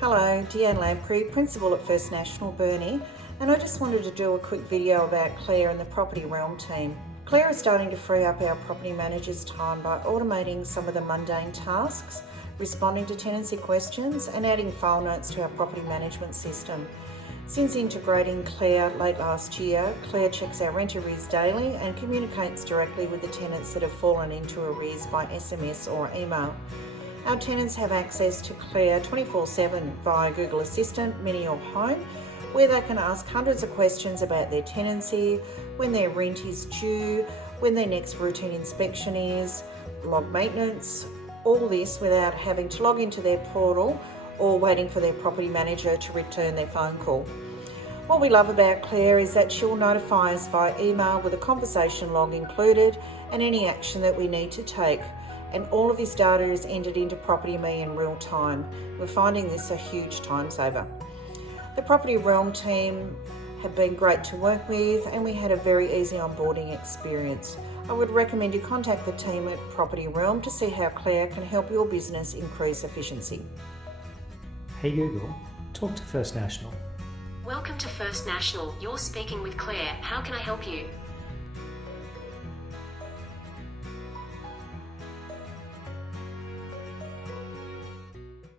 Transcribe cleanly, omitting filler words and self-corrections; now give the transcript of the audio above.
Hello, Deanne Lamprey, Principal at First National, Burnie, and I just wanted to do a quick video about Claire and the Property Realm team. Claire is starting to free up our property managers' time by automating some of the mundane tasks, responding to tenancy questions and adding file notes to our property management system. Since integrating Claire late last year, Claire checks our rent arrears daily and communicates directly with the tenants that have fallen into arrears by SMS or email. Our tenants have access to Claire 24/7 via Google Assistant, Mini or Home, where they can ask hundreds of questions about their tenancy, when their rent is due, when their next routine inspection is, log maintenance, all this without having to log into their portal or waiting for their property manager to return their phone call. What we love about Claire is that she'll notify us via email with a conversation log included and any action that we need to take. And all of this data is entered into Property Me in real time. We're finding this a huge time saver. The Property Realm team have been great to work with and we had a very easy onboarding experience. I would recommend you contact the team at Property Realm to see how Claire can help your business increase efficiency. Hey Google, talk to First National. Welcome to First National. You're speaking with Claire. How can I help you?